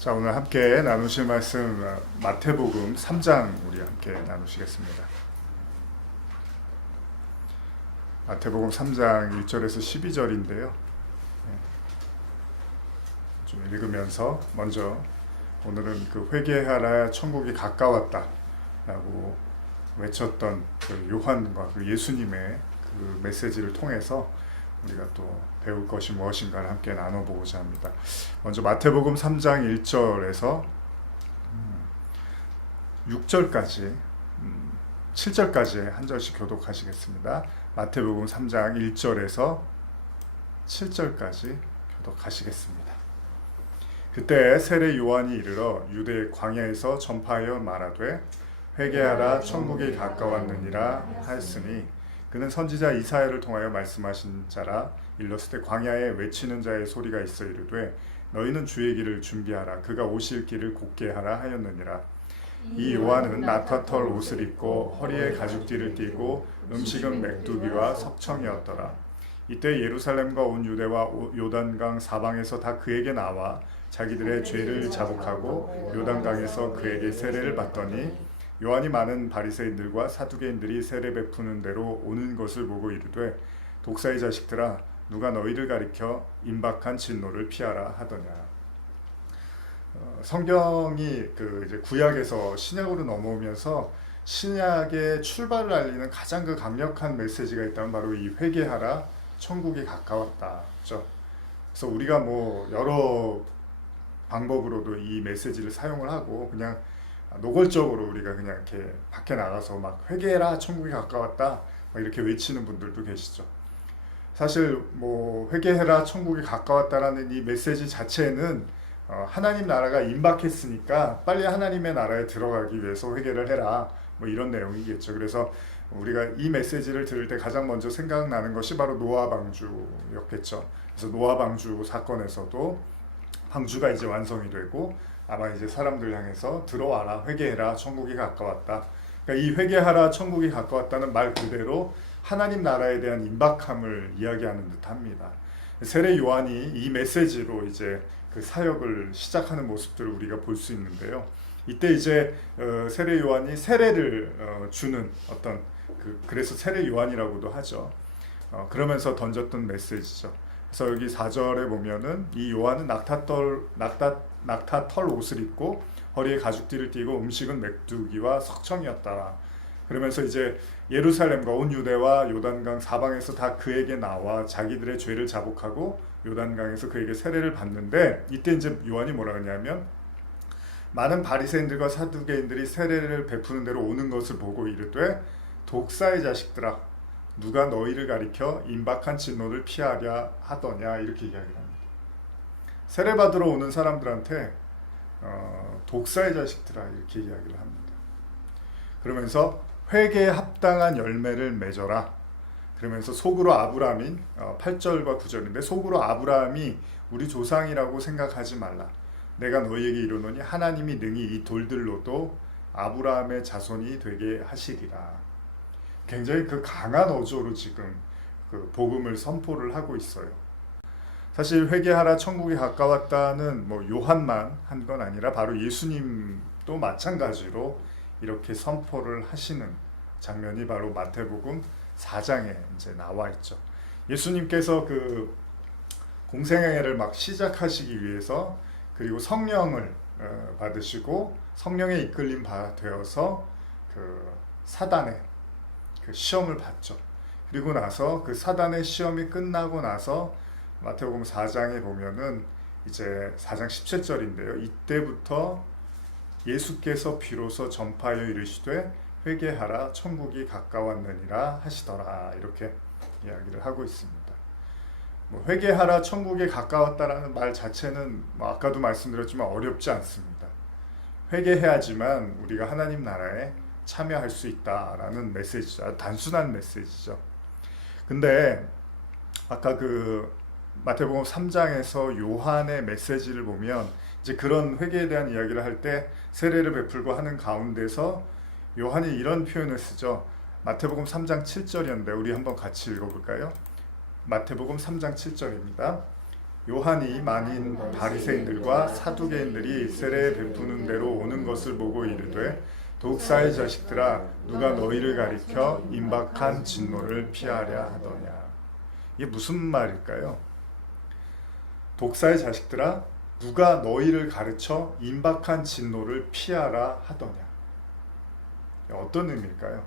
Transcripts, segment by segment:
자, 오늘 함께 나누실 말씀 마태복음 3장 우리 함께 나누시겠습니다. 마태복음 3장 1절에서 12절인데요. 좀 읽으면서 먼저 오늘은 그 회개하라 천국이 가까웠다 라고 외쳤던 그 요한과 그 예수님의 그 메시지를 통해서 우리가 또 배울 것이 무엇인가를 함께 나눠보고자 합니다. 먼저 마태복음 3장 1절에서 6절까지 7절까지 한 절씩 교독하시겠습니다. 마태복음 3장 1절에서 7절까지 교독하시겠습니다. 그때 세례 요한이 이르러 유대 광야에서 전파하여 말하되 회개하라 천국이 가까웠느니라 하였으니 그는 선지자 이사야를 통하여 말씀하신 자라. 일렀을 때 광야에 외치는 자의 소리가 있어 이르되 너희는 주의 길을 준비하라 그가 오실 길을 곧게 하라 하였느니라. 이 요한은 낙타털 옷을 입고 허리에 가죽띠를 띠고 음식은 맥두기와 석청이었더라. 이때 예루살렘과 온 유대와 요단강 사방에서 다 그에게 나와 자기들의 죄를 자복하고 요단강에서 그에게 세례를 받더니 요한이 많은 바리새인들과 사두개인들이 세례 베푸는 대로 오는 것을 보고 이르되 독사의 자식들아 누가 너희를 가리켜 임박한 진노를 피하라 하더냐. 성경이 그 이제 구약에서 신약으로 넘어오면서 신약의 출발을 알리는 가장 그 강력한 메시지가 있다면 바로 이 회개하라 천국이 가까웠다. 그렇죠? 그래서 우리가 뭐 여러 방법으로도 이 메시지를 사용을 하고 그냥 노골적으로 우리가 그냥 이렇게 밖에 나가서 막 회개해라 천국이 가까웠다 막 이렇게 외치는 분들도 계시죠. 사실 뭐 회개해라 천국이 가까웠다라는 이 메시지 자체는 하나님 나라가 임박했으니까 빨리 하나님의 나라에 들어가기 위해서 회개를 해라 뭐 이런 내용이겠죠. 그래서 우리가 이 메시지를 들을 때 가장 먼저 생각나는 것이 바로 노아 방주였겠죠. 그래서 노아 방주 사건에서도 방주가 이제 완성이 되고 아마 이제 사람들 향해서 들어와라 회개해라 천국이 가까웠다. 그러니까 이 회개하라 천국이 가까웠다는 말 그대로 하나님 나라에 대한 임박함을 이야기하는 듯합니다. 세례 요한이 이 메시지로 이제 그 사역을 시작하는 모습들을 우리가 볼 수 있는데요. 이때 이제 세례 요한이 세례를 주는 어떤 그래서 세례 요한이라고도 하죠. 그러면서 던졌던 메시지죠. 그래서 여기 4절에 보면은 이 요한은 낙타털 옷을 입고 허리에 가죽띠를 띠고 음식은 맥두기와 석청이었다. 그러면서 이제 예루살렘과 온 유대와 요단강 사방에서 다 그에게 나와 자기들의 죄를 자복하고 요단강에서 그에게 세례를 받는데 이때 이제 요한이 뭐라 하냐면 많은 바리새인들과 사두개인들이 세례를 베푸는 대로 오는 것을 보고 이르되 독사의 자식들아 누가 너희를 가리켜 임박한 진노를 피하려 하더냐 이렇게 이야기를 합니다. 세례 받으러 오는 사람들한테 독사의 자식들아 이렇게 이야기를 합니다. 그러면서 회개에 합당한 열매를 맺어라. 그러면서 속으로 아브라함인 8절과 9절인데 속으로 아브라함이 우리 조상이라고 생각하지 말라. 내가 너희에게 이르노니 하나님이 능히 이 돌들로도 아브라함의 자손이 되게 하시리라. 굉장히 그 강한 어조로 지금 그 복음을 선포를 하고 있어요. 사실 회개하라 천국이 가까웠다는 뭐 요한만 한 건 아니라 바로 예수님도 마찬가지로 이렇게 선포를 하시는 장면이 바로 마태복음 4장에 이제 나와 있죠. 예수님께서 그 공생애를 막 시작하시기 위해서 그리고 성령을 받으시고 성령의 이끌림 되어서 그 사단의 그 시험을 받죠. 그리고 나서 그 사단의 시험이 끝나고 나서 마태복음 4장에 보면은 이제 4장 17절인데요. 이때부터 예수께서 비로소 전파하여 이르시되 회개하라 천국이 가까웠느니라 하시더라 이렇게 이야기를 하고 있습니다. 뭐 회개하라 천국이 가까웠다라는 말 자체는 뭐 아까도 말씀드렸지만 어렵지 않습니다. 회개해야지만 우리가 하나님 나라에 참여할 수 있다라는 메시지죠. 단순한 메시지죠. 근데 아까 그 마태복음 3장에서 요한의 메시지를 보면 이제 그런 회개에 대한 이야기를 할 때 세례를 베풀고 하는 가운데서 요한이 이런 표현을 쓰죠. 마태복음 3장 7절이었는데 우리 한번 같이 읽어볼까요? 마태복음 3장 7절입니다. 요한이 많은 바리새인들과 사두개인들이 세례 베푸는 대로 오는 것을 보고 이르되 독사의 자식들아 누가 너희를 가리켜 임박한 진노를 피하랴 하더냐. 이게 무슨 말일까요? 독사의 자식들아 누가 너희를 가르쳐 임박한 진노를 피하라 하더냐. 어떤 의미일까요?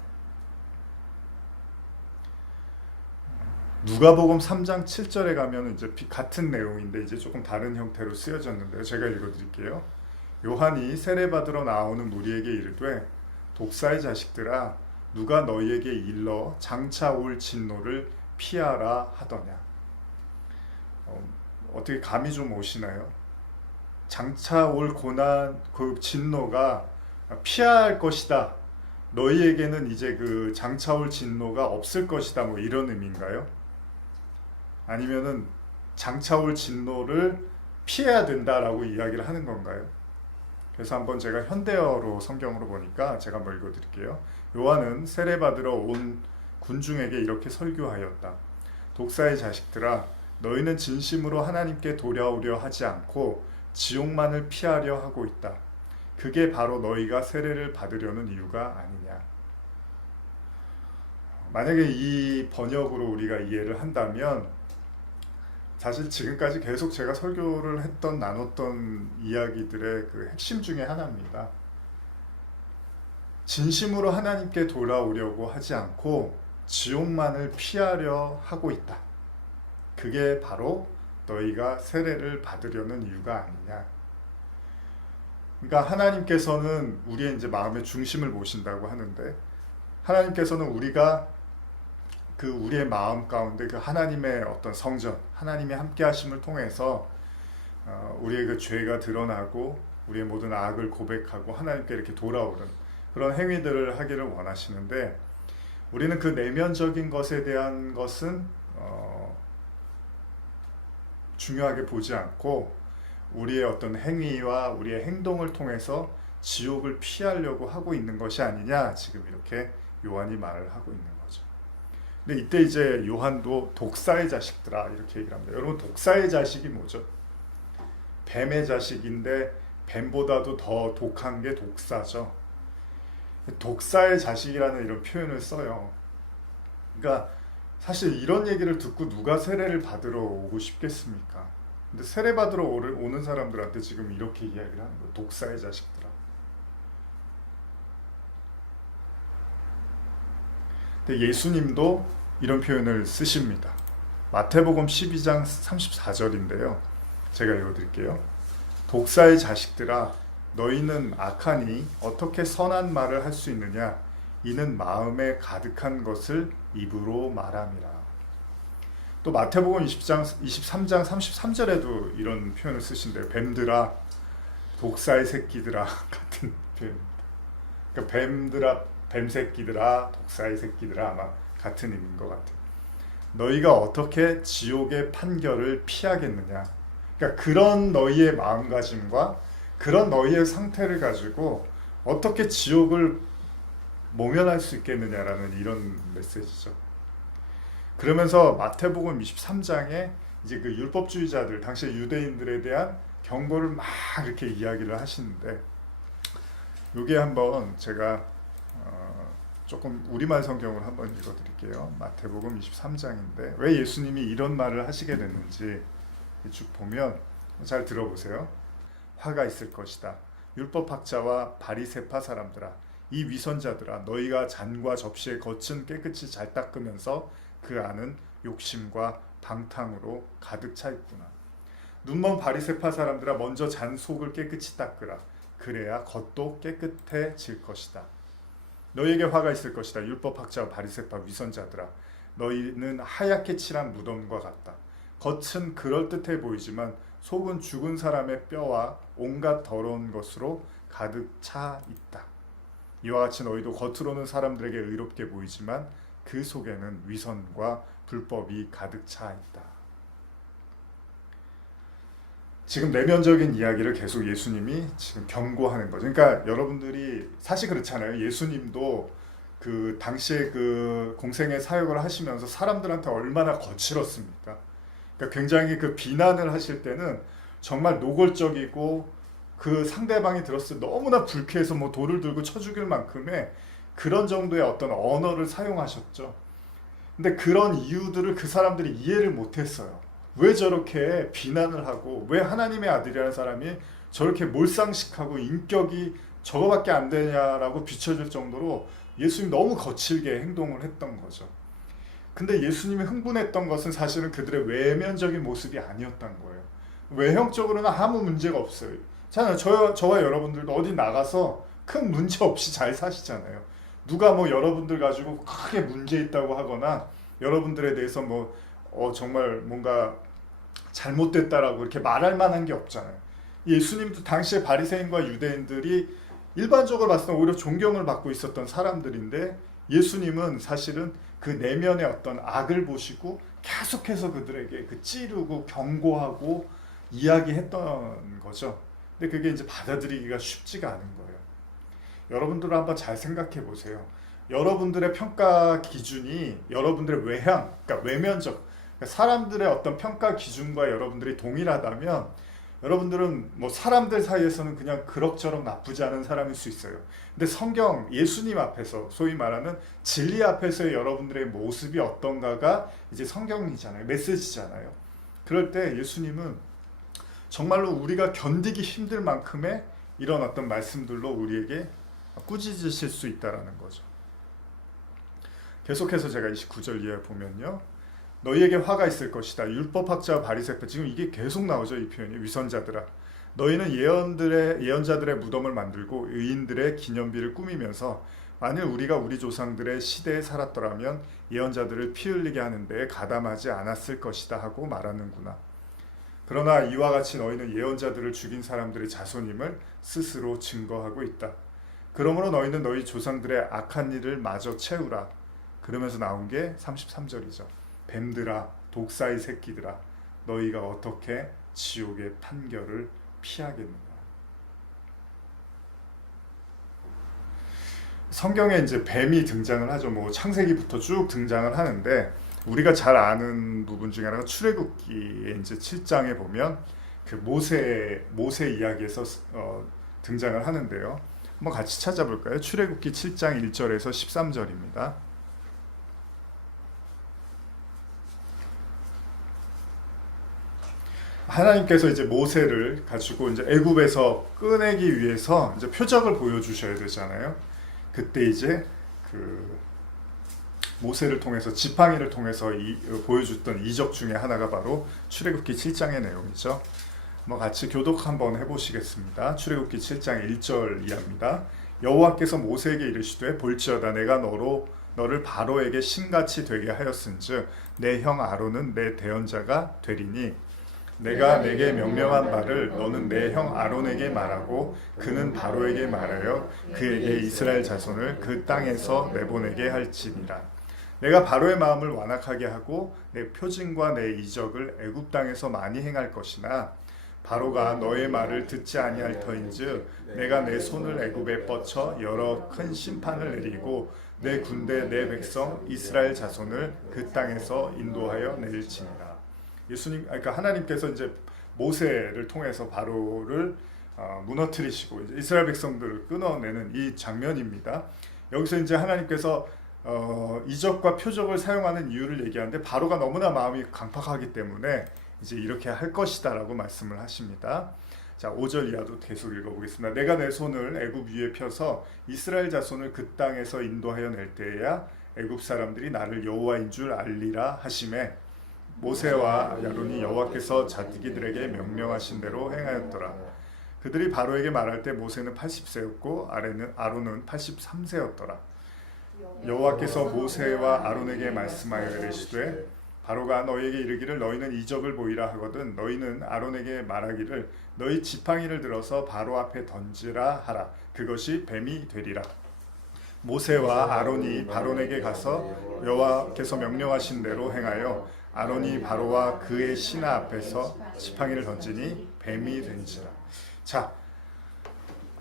누가복음 3장 7절에 가면 이제 같은 내용인데 이제 조금 다른 형태로 쓰여졌는데요. 제가 읽어드릴게요. 요한이 세례 받으러 나오는 무리에게 이르되 독사의 자식들아 누가 너희에게 일러 장차 올 진노를 피하라 하더냐. 어떻게 감이 좀 오시나요? 장차 올 고난, 그 진노가 피할 것이다. 너희에게는 이제 그 장차 올 진노가 없을 것이다. 뭐 이런 의미인가요? 아니면은 장차 올 진노를 피해야 된다라고 이야기를 하는 건가요? 그래서 한번 제가 현대어로 성경으로 보니까 제가 한번 읽어드릴게요. 요한은 세례 받으러 온 군중에게 이렇게 설교하였다. 독사의 자식들아 너희는 진심으로 하나님께 돌아오려 하지 않고 지옥만을 피하려 하고 있다. 그게 바로 너희가 세례를 받으려는 이유가 아니냐. 만약에 이 번역으로 우리가 이해를 한다면 사실 지금까지 계속 제가 설교를 했던 나눴던 이야기들의 그 핵심 중에 하나입니다. 진심으로 하나님께 돌아오려고 하지 않고 지옥만을 피하려 하고 있다. 그게 바로 너희가 세례를 받으려는 이유가 아니냐. 그러니까 하나님께서는 우리의 이제 마음의 중심을 보신다고 하는데 하나님께서는 우리가 그 우리의 마음 가운데 그 하나님의 어떤 성전, 하나님의 함께 하심을 통해서 우리의 그 죄가 드러나고 우리의 모든 악을 고백하고 하나님께 이렇게 돌아오는 그런 행위들을 하기를 원하시는데 우리는 그 내면적인 것에 대한 것은 중요하게 보지 않고 우리의 어떤 행위와 우리의 행동을 통해서 지옥을 피하려고 하고 있는 것이 아니냐 지금 이렇게 요한이 말을 하고 있는 거죠. 근데 이때 이제 요한도 독사의 자식들아 이렇게 얘기를 합니다. 여러분 독사의 자식이 뭐죠? 뱀의 자식인데 뱀보다도 더 독한 게 독사죠. 독사의 자식이라는 이런 표현을 써요. 그러니까 사실 이런 얘기를 듣고 누가 세례를 받으러 오고 싶겠습니까? 근데 세례 받으러 오는 사람들한테 지금 이렇게 이야기를 하는 거예요. 독사의 자식들아. 근데 예수님도 이런 표현을 쓰십니다. 마태복음 12장 34절인데요. 제가 읽어드릴게요. 독사의 자식들아 너희는 악하니 어떻게 선한 말을 할 수 있느냐? 이는 마음에 가득한 것을 입으로 말함이라. 또 마태복음 23장 33절에도 이런 표현을 쓰신대요. 뱀들아 독사의 새끼들아 같은 표현입니다. 그러니까 뱀들아 뱀새끼들아 독사의 새끼들아 아마 같은 의미인 것 같아요. 너희가 어떻게 지옥의 판결을 피하겠느냐. 그러니까 그런 너희의 마음가짐과 그런 너희의 상태를 가지고 어떻게 지옥을 모면할 수 있겠느냐라는 이런 메시지죠. 그러면서 마태복음 23장에 이제 그 율법주의자들 당시 유대인들에 대한 경고를 막 이렇게 이야기를 하시는데 요게 한번 제가 조금 우리말 성경을 한번 읽어드릴게요. 마태복음 23장인데 왜 예수님이 이런 말을 하시게 됐는지 쭉 보면 잘 들어보세요. 화가 있을 것이다. 율법학자와 바리새파 사람들아 이 위선자들아 너희가 잔과 접시의 겉은 깨끗이 잘 닦으면서 그 안은 욕심과 방탕으로 가득 차 있구나. 눈먼 바리새파 사람들아 먼저 잔 속을 깨끗이 닦으라. 그래야 겉도 깨끗해질 것이다. 너희에게 화가 있을 것이다. 율법학자와 바리새파 위선자들아 너희는 하얗게 칠한 무덤과 같다. 겉은 그럴듯해 보이지만 속은 죽은 사람의 뼈와 온갖 더러운 것으로 가득 차 있다. 이와 같이 너희도 겉으로는 사람들에게 의롭게 보이지만 그 속에는 위선과 불법이 가득 차 있다. 지금 내면적인 이야기를 계속 예수님이 지금 경고하는 거죠. 그러니까 여러분들이 사실 그렇잖아요. 예수님도 그 당시에 그 공생의 사역을 하시면서 사람들한테 얼마나 거칠었습니까? 그러니까 굉장히 그 비난을 하실 때는 정말 노골적이고 그 상대방이 들었을 때 너무나 불쾌해서 뭐 돌을 들고 쳐 죽일 만큼의 그런 정도의 어떤 언어를 사용하셨죠. 근데 그런 이유들을 그 사람들이 이해를 못했어요. 왜 저렇게 비난을 하고 왜 하나님의 아들이라는 사람이 저렇게 몰상식하고 인격이 저거밖에 안 되냐라고 비춰질 정도로 예수님이 너무 거칠게 행동을 했던 거죠. 근데 예수님이 흥분했던 것은 사실은 그들의 외면적인 모습이 아니었던 거예요. 외형적으로는 아무 문제가 없어요. 저와 여러분들도 어디 나가서 큰 문제 없이 잘 사시잖아요. 누가 뭐 여러분들 가지고 크게 문제 있다고 하거나 여러분들에 대해서 뭐 정말 뭔가 잘못됐다라고 이렇게 말할 만한 게 없잖아요. 예수님도 당시에 바리새인과 유대인들이 일반적으로 봤을 때 오히려 존경을 받고 있었던 사람들인데 예수님은 사실은 그 내면의 어떤 악을 보시고 계속해서 그들에게 그 찌르고 경고하고 이야기했던 거죠. 근데 그게 이제 받아들이기가 쉽지가 않은 거예요. 여러분들은 한번 잘 생각해 보세요. 여러분들의 평가 기준이 여러분들의 외향, 그러니까 외면적, 그러니까 사람들의 어떤 평가 기준과 여러분들이 동일하다면 여러분들은 뭐 사람들 사이에서는 그냥 그럭저럭 나쁘지 않은 사람일 수 있어요. 근데 성경, 예수님 앞에서 소위 말하는 진리 앞에서의 여러분들의 모습이 어떤가가 이제 성경이잖아요. 메시지잖아요. 그럴 때 예수님은 정말로 우리가 견디기 힘들 만큼의 이런 어떤 말씀들로 우리에게 꾸짖으실 수 있다라는 거죠. 계속해서 제가 29절 이하에 보면요. 너희에게 화가 있을 것이다. 율법학자와 바리새파, 지금 이게 계속 나오죠. 이 표현이. 위선자들아, 너희는 예언자들의 무덤을 만들고 의인들의 기념비를 꾸미면서 만일 우리가 우리 조상들의 시대에 살았더라면 예언자들을 피 흘리게 하는 데에 가담하지 않았을 것이다 하고 말하는구나. 그러나 이와 같이 너희는 예언자들을 죽인 사람들의 자손임을 스스로 증거하고 있다. 그러므로 너희는 너희 조상들의 악한 일을 마저 채우라. 그러면서 나온 게 33절이죠. 뱀들아, 독사의 새끼들아, 너희가 어떻게 지옥의 판결을 피하겠는가. 성경에 이제 뱀이 등장을 하죠. 뭐 창세기부터 쭉 등장을 하는데 우리가 잘 아는 부분 중에 하나가 출애굽기에 이제 7장에 보면 그 모세 이야기에서 등장을 하는데요. 한번 같이 찾아볼까요? 출애굽기 7장 1절에서 13절입니다. 하나님께서 이제 모세를 가지고 이제 애굽에서 꺼내기 위해서 이제 표적을 보여주셔야 되잖아요. 그때 이제 그 모세를 통해서 지팡이를 통해서 보여줬던 이적 중에 하나가 바로 출애굽기 7장의 내용이죠. 뭐 같이 교독 한번 해보시겠습니다. 출애굽기 7장 1절 이하입니다. 여호와께서 모세에게 이르시되 볼지어다 내가 너를 바로에게 신같이 되게 하였은즉 내 형 아론은 내 대언자가 되리니 내가 내게 명령한 바를 너는 내 형 아론에게 말하고 그는 바로에게 말하여 그에게 이스라엘 자손을 그 땅에서 내보내게 할지니라. 내가 바로의 마음을 완악하게 하고 내 표징과 내 이적을 애굽 땅에서 많이 행할 것이나 바로가 너의 말을 듣지 아니할 터인즉 내가 내 손을 애굽에 뻗쳐 여러 큰 심판을 내리고 내 군대 내 백성 이스라엘 자손을 그 땅에서 인도하여 내릴지니라. 그러니까 하나님께서 이제 모세를 통해서 바로를 무너뜨리시고 이제 이스라엘 백성들을 끊어내는 이 장면입니다. 여기서 이제 하나님께서 이적과 표적을 사용하는 이유를 얘기하는데 바로가 너무나 마음이 강팍하기 때문에 이제 이렇게 할 것이다라고 말씀을 하십니다. 자, 5절 이하도 계속 읽어보겠습니다. 내가 내 손을 애굽 위에 펴서 이스라엘 자손을 그 땅에서 인도하여 낼 때에야 애굽 사람들이 나를 여호와인 줄 알리라 하시매 모세와 아론이 여호와께서 자기들에게 명령하신 대로 행하였더라. 그들이 바로에게 말할 때 모세는 80세였고 아론은 83세였더라. 여호와께서 모세와 아론에게 말씀하여 이르시되 바로가 너희에게 이르기를 너희는 이적을 보이라 하거든 너희는 아론에게 말하기를 너희 지팡이를 들어서 바로 앞에 던지라 하라. 그것이 뱀이 되리라. 모세와 아론이 바론에게 가서 여호와께서 명령하신 대로 행하여 아론이 바로와 그의 신하 앞에서 지팡이를 던지니 뱀이 된지라. 자,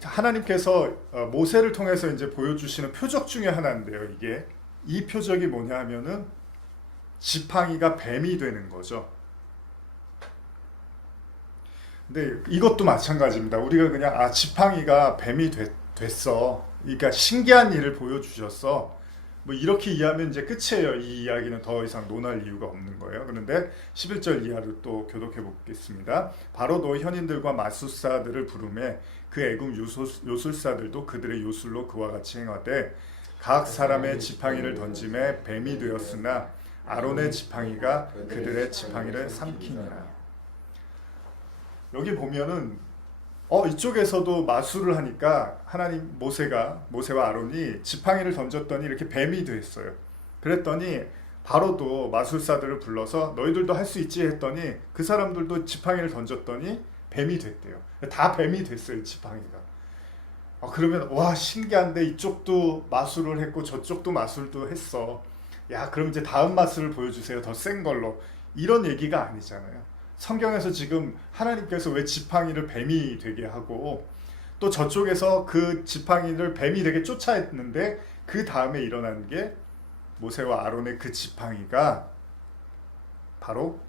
하나님께서 모세를 통해서 이제 보여주시는 표적 중에 하나인데요. 이 표적이 뭐냐 하면은 지팡이가 뱀이 되는 거죠. 근데 이것도 마찬가지입니다. 우리가 그냥 지팡이가 뱀이 됐어. 그러니까 신기한 일을 보여주셨어. 뭐 이렇게 이해하면 이제 끝이에요. 이 이야기는 더 이상 논할 이유가 없는 거예요. 그런데 11절 이하를 또 교독해 보겠습니다. 바로 너 현인들과 마술사들을 부르매 그 애굽 요술사들도 그들의 요술로 그와 같이 행하되 각 사람의 지팡이를 던짐에 뱀이 되었으나 아론의 지팡이가 그들의 지팡이를 삼키니라. 여기 보면은 이쪽에서도 마술을 하니까 하나님 모세와 아론이 지팡이를 던졌더니 이렇게 뱀이 됐어요. 그랬더니 바로도 마술사들을 불러서 너희들도 할 수 있지 했더니 그 사람들도 지팡이를 던졌더니 뱀이 됐대요. 다 뱀이 됐어요, 지팡이가. 그러면 와 신기한데 이쪽도 마술을 했고 저쪽도 마술도 했어. 야 그럼 이제 다음 마술을 보여주세요. 더 센 걸로. 이런 얘기가 아니잖아요. 성경에서 지금 하나님께서 왜 지팡이를 뱀이 되게 하고 또 저쪽에서 그 지팡이를 뱀이 되게 쫓아했는데 그 다음에 일어난 게 모세와 아론의 그 지팡이가 바로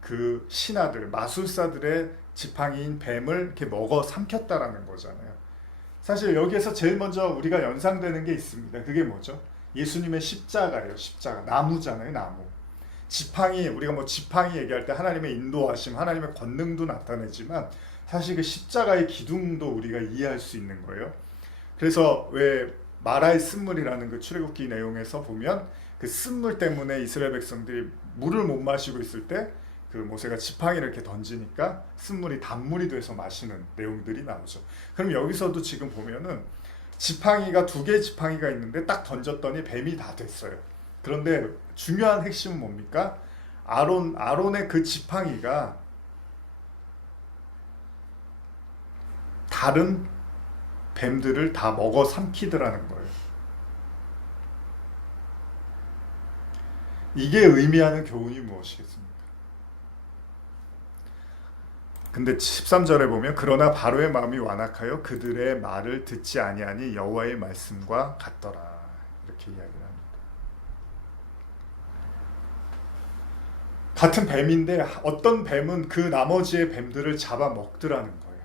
그 신하들, 마술사들의 지팡이인 뱀을 이렇게 먹어 삼켰다라는 거잖아요. 사실 여기에서 제일 먼저 우리가 연상되는 게 있습니다. 그게 뭐죠? 예수님의 십자가예요. 십자가. 나무잖아요. 나무. 지팡이, 우리가 뭐 지팡이 얘기할 때 하나님의 인도하심, 하나님의 권능도 나타내지만 사실 그 십자가의 기둥도 우리가 이해할 수 있는 거예요. 그래서 왜 마라의 쓴물이라는 그 출애굽기 내용에서 보면 그 쓴물 때문에 이스라엘 백성들이 물을 못 마시고 있을 때 그 모세가 지팡이를 이렇게 던지니까 쓴물이 단물이 돼서 마시는 내용들이 나오죠. 그럼 여기서도 지금 보면은 지팡이가 두 개의 지팡이가 있는데 딱 던졌더니 뱀이 다 됐어요. 그런데 중요한 핵심은 뭡니까? 아론의 그 지팡이가 다른 뱀들을 다 먹어 삼키더라는 거예요. 이게 의미하는 교훈이 무엇이겠습니까? 근데 13절에 보면 그러나 바로의 마음이 완악하여 그들의 말을 듣지 아니하니 여호와의 말씀과 같더라. 이렇게 이야기를 합니다. 같은 뱀인데 어떤 뱀은 그 나머지의 뱀들을 잡아먹더라는 거예요.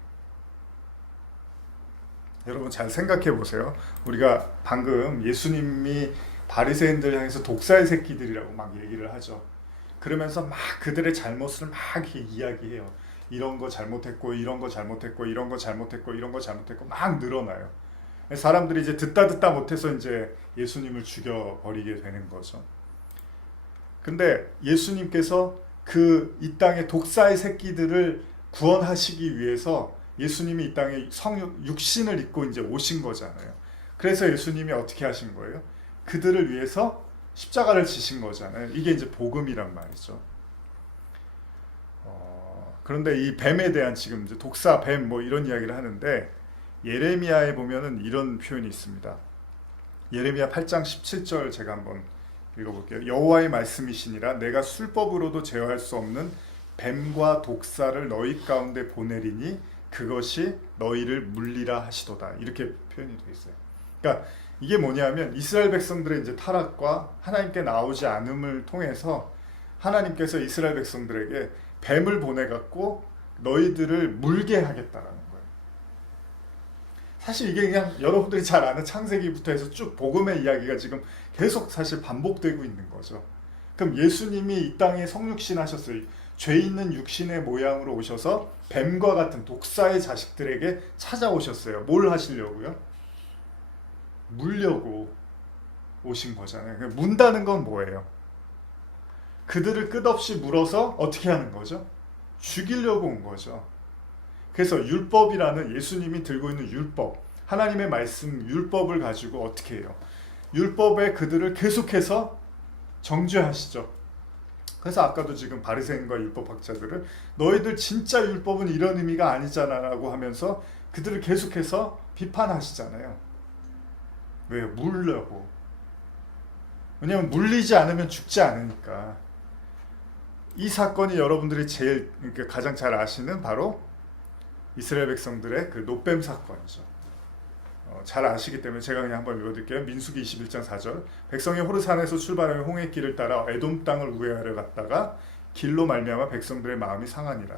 여러분 잘 생각해 보세요. 우리가 방금 예수님이 바리새인들 향해서 독사의 새끼들이라고 막 얘기를 하죠. 그러면서 막 그들의 잘못을 막 이렇게 이야기해요. 이런 거 잘못했고 이런 거 잘못했고 이런 거 잘못했고 이런 거 잘못했고 막 늘어나요. 사람들이 이제 듣다 못해서 이제 예수님을 죽여버리게 되는 거죠. 근데 예수님께서 그 이 땅의 독사의 새끼들을 구원하시기 위해서 예수님이 이 땅에 육신을 입고 이제 오신 거잖아요. 그래서 예수님이 어떻게 하신 거예요? 그들을 위해서 십자가를 지신 거잖아요. 이게 이제 복음이란 말이죠. 그런데 이 뱀에 대한 지금 이제 독사, 뱀 뭐 이런 이야기를 하는데 예레미야에 보면은 이런 표현이 있습니다. 예레미야 8장 17절 제가 한번 읽어볼게요. 여호와의 말씀이시니라 내가 술법으로도 제어할 수 없는 뱀과 독사를 너희 가운데 보내리니 그것이 너희를 물리라 하시도다. 이렇게 표현이 되어 있어요. 그러니까 이게 뭐냐면 이스라엘 백성들의 이제 타락과 하나님께 나오지 않음을 통해서 하나님께서 이스라엘 백성들에게 뱀을 보내갖고 너희들을 물게 하겠다라는 거예요. 사실 이게 그냥 여러분들이 잘 아는 창세기부터 해서 쭉 복음의 이야기가 지금 계속 사실 반복되고 있는 거죠. 그럼 예수님이 이 땅에 성육신 하셨어요. 죄 있는 육신의 모양으로 오셔서 뱀과 같은 독사의 자식들에게 찾아오셨어요. 뭘 하시려고요? 물려고 오신 거잖아요. 문다는 건 뭐예요? 그들을 끝없이 물어서 어떻게 하는 거죠? 죽이려고 온 거죠. 그래서 율법이라는 예수님이 들고 있는 율법, 하나님의 말씀 율법을 가지고 어떻게 해요? 율법에 그들을 계속해서 정죄하시죠. 그래서 아까도 지금 바리새인과 율법학자들을 너희들 진짜 율법은 이런 의미가 아니잖아 라고 하면서 그들을 계속해서 비판하시잖아요. 왜? 물려고. 왜냐하면 물리지 않으면 죽지 않으니까. 이 사건이 여러분들이 제일 가장 잘 아시는 바로 이스라엘 백성들의 그 노뱀 사건이죠. 잘 아시기 때문에 제가 그냥 한번 읽어드릴게요. 민수기 21장 4절 백성이 호르산에서 출발하여 홍해 길을 따라 에돔 땅을 우회하러 갔다가 길로 말미암아 백성들의 마음이 상하니라.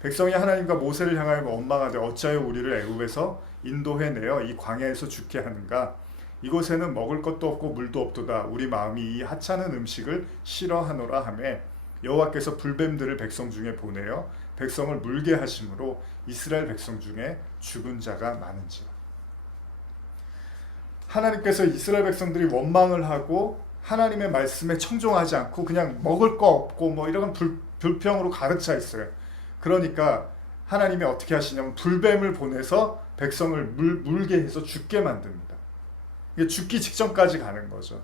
백성이 하나님과 모세를 향하여 원망하되 어찌하여 우리를 애굽에서 인도해내어 이 광야에서 죽게 하는가. 이곳에는 먹을 것도 없고 물도 없도다. 우리 마음이 이 하찮은 음식을 싫어하노라 하며 여호와께서 불뱀들을 백성 중에 보내어 백성을 물게 하심으로 이스라엘 백성 중에 죽은 자가 많은지라. 하나님께서 이스라엘 백성들이 원망을 하고 하나님의 말씀에 청종하지 않고 그냥 먹을 거 없고 뭐 이런 불평으로 가득 차 있어요. 그러니까 하나님이 어떻게 하시냐면 불뱀을 보내서 백성을 물게 해서 죽게 만듭니다. 이게 죽기 직전까지 가는 거죠.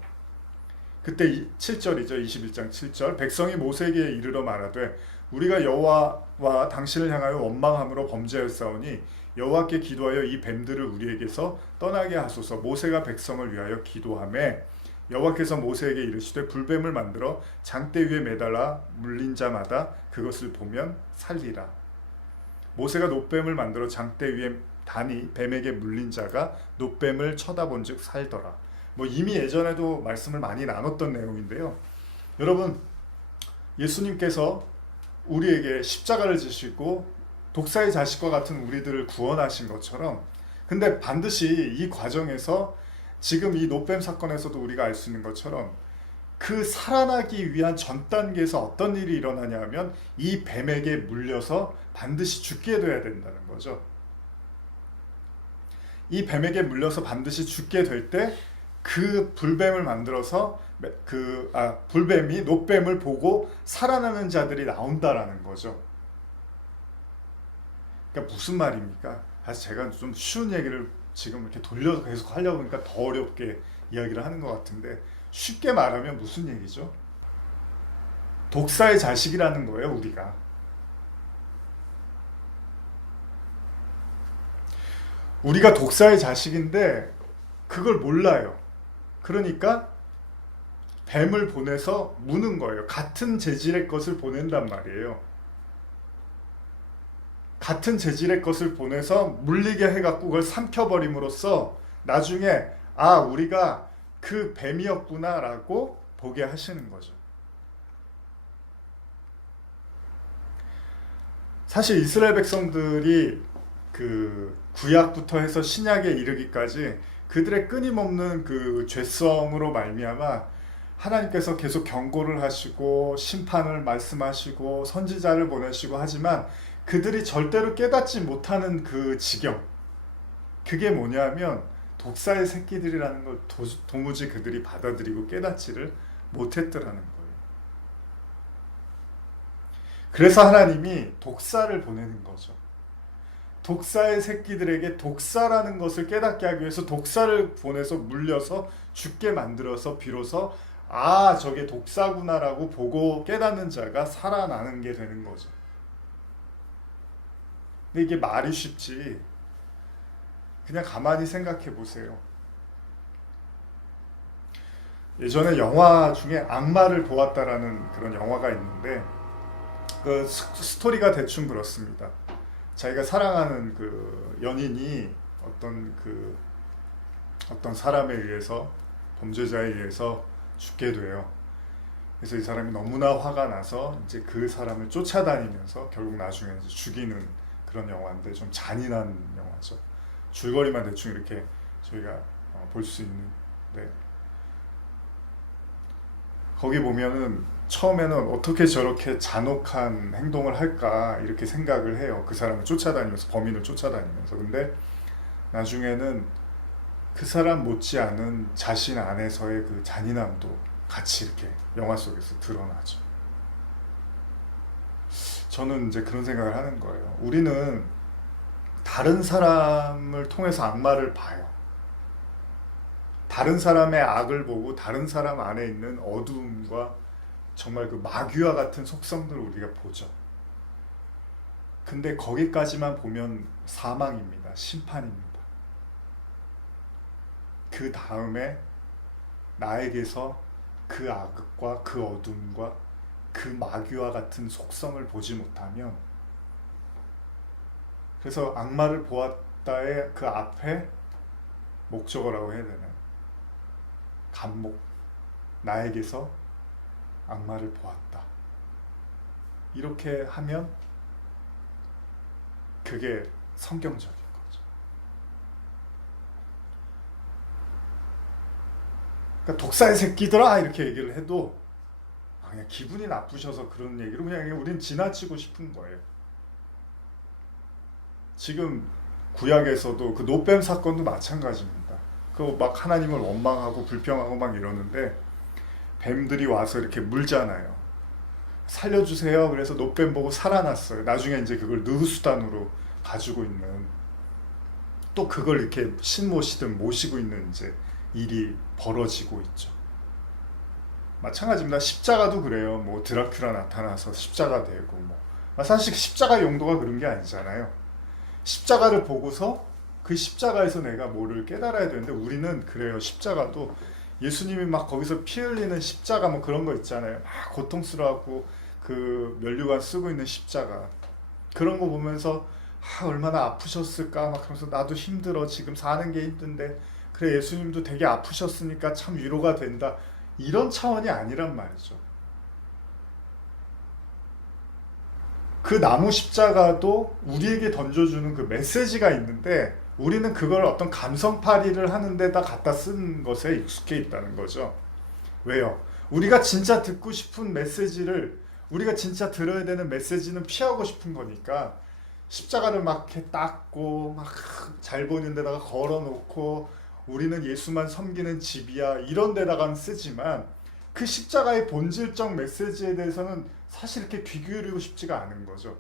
그때 7절이죠. 21장 7절. 백성이 모세에게 이르러 말하되 우리가 여호와와 당신을 향하여 원망함으로 범죄하였사오니 여호와께 기도하여 이 뱀들을 우리에게서 떠나게 하소서. 모세가 백성을 위하여 기도하매 여호와께서 모세에게 이르시되 불뱀을 만들어 장대 위에 매달아 물린 자마다 그것을 보면 살리라. 모세가 놋뱀을 만들어 장대 위에 다니 뱀에게 물린 자가 놋뱀을 쳐다본즉 살더라. 뭐 이미 예전에도 말씀을 많이 나눴던 내용인데요. 여러분, 예수님께서 우리에게 십자가를 지시고 독사의 자식과 같은 우리들을 구원하신 것처럼, 근데 반드시 이 과정에서 지금 이 놋뱀 사건에서도 우리가 알 수 있는 것처럼 그 살아나기 위한 전 단계에서 어떤 일이 일어나냐 하면 이 뱀에게 물려서 반드시 죽게 돼야 된다는 거죠. 이 뱀에게 물려서 반드시 죽게 될 때 그 불뱀을 만들어서 불뱀이 놋뱀을 보고 살아나는 자들이 나온다라는 거죠. 그러니까 무슨 말입니까? 사실 제가 좀 쉬운 얘기를 지금 이렇게 돌려서 계속 하려고 하니까 더 어렵게 이야기를 하는 것 같은데, 쉽게 말하면 무슨 얘기죠? 독사의 자식이라는 거예요, 우리가. 우리가 독사의 자식인데 그걸 몰라요. 그러니까 뱀을 보내서 무는 거예요. 같은 재질의 것을 보낸단 말이에요. 같은 재질의 것을 보내서 물리게 해갖고 그걸 삼켜버림으로써 나중에 우리가 그 뱀이었구나 라고 보게 하시는 거죠. 사실 이스라엘 백성들이 그 구약부터 해서 신약에 이르기까지 그들의 끊임없는 그 죄성으로 말미암아 하나님께서 계속 경고를 하시고 심판을 말씀하시고 선지자를 보내시고 하지만 그들이 절대로 깨닫지 못하는 그 지경, 그게 뭐냐면 독사의 새끼들이라는 걸 도무지 그들이 받아들이고 깨닫지를 못했더라는 거예요. 그래서 하나님이 독사를 보내는 거죠. 독사의 새끼들에게 독사라는 것을 깨닫게 하기 위해서 독사를 보내서 물려서 죽게 만들어서 비로소 저게 독사구나라고 보고 깨닫는 자가 살아나는 게 되는 거죠. 근데 이게 말이 쉽지, 그냥 가만히 생각해 보세요. 예전에 영화 중에 악마를 보았다라는 그런 영화가 있는데 그 스토리가 대충 그렇습니다. 자기가 사랑하는 그 연인이 어떤 사람에 의해서, 범죄자에 의해서 죽게 돼요. 그래서 이 사람이 너무나 화가 나서 이제 그 사람을 쫓아다니면서 결국 나중에 이제 죽이는 그런 영화인데 좀 잔인한 영화죠. 줄거리만 대충 이렇게 저희가 볼 수 있는데, 거기 보면은 처음에는 어떻게 저렇게 잔혹한 행동을 할까 이렇게 생각을 해요. 그 사람을 쫓아다니면서, 범인을 쫓아다니면서. 근데 나중에는 그 사람 못지않은 자신 안에서의 그 잔인함도 같이 이렇게 영화 속에서 드러나죠. 저는 이제 그런 생각을 하는 거예요. 우리는 다른 사람을 통해서 악마를 봐요. 다른 사람의 악을 보고 다른 사람 안에 있는 어두움과 정말 그 마귀와 같은 속성들을 우리가 보죠. 근데 거기까지만 보면 사망입니다. 심판입니다. 그 다음에 나에게서 그 악과 그 어둠과 그 마귀와 같은 속성을 보지 못하면, 그래서 악마를 보았다의 그 앞에 목적어라고 해야 되나요? 간목, 나에게서 악마를 보았다. 이렇게 하면 그게 성경적인 거죠. 그러니까 독사의 새끼들아 이렇게 얘기를 해도 그냥 기분이 나쁘셔서 그런 얘기를 그냥 우린 지나치고 싶은 거예요. 지금 구약에서도 그 노뱀 사건도 마찬가지입니다. 그 막 하나님을 원망하고 불평하고 막 이러는데 뱀들이 와서 이렇게 물잖아요. 살려주세요. 그래서 노뱀 보고 살아났어요. 나중에 이제 그걸 느수단으로 가지고 있는, 또 그걸 이렇게 신모시든 모시고 있는 이제 일이 벌어지고 있죠. 마찬가지입니다. 십자가도 그래요. 뭐 드라큘라 나타나서 십자가 되고 뭐 사실 십자가 용도가 그런 게 아니잖아요. 십자가를 보고서 그 십자가에서 내가 뭐를 깨달아야 되는데, 우리는 그래요. 십자가도 예수님이 막 거기서 피 흘리는 십자가 뭐 그런 거 있잖아요. 막 고통스러워하고 그 면류관 쓰고 있는 십자가, 그런 거 보면서 얼마나 아프셨을까 막 그러면서 나도 힘들어, 지금 사는 게 힘든데 그래 예수님도 되게 아프셨으니까 참 위로가 된다, 이런 차원이 아니란 말이죠. 그 나무 십자가도 우리에게 던져주는 그 메시지가 있는데, 우리는 그걸 어떤 감성팔이를 하는 데다 갖다 쓴 것에 익숙해 있다는 거죠. 왜요? 우리가 진짜 듣고 싶은 메시지를, 우리가 진짜 들어야 되는 메시지는 피하고 싶은 거니까 십자가를 막 이렇게 닦고 막 잘 보이는 데다가 걸어놓고 우리는 예수만 섬기는 집이야 이런 데다가는 쓰지만, 그 십자가의 본질적 메시지에 대해서는 사실 이렇게 귀 기울이고 싶지가 않은 거죠.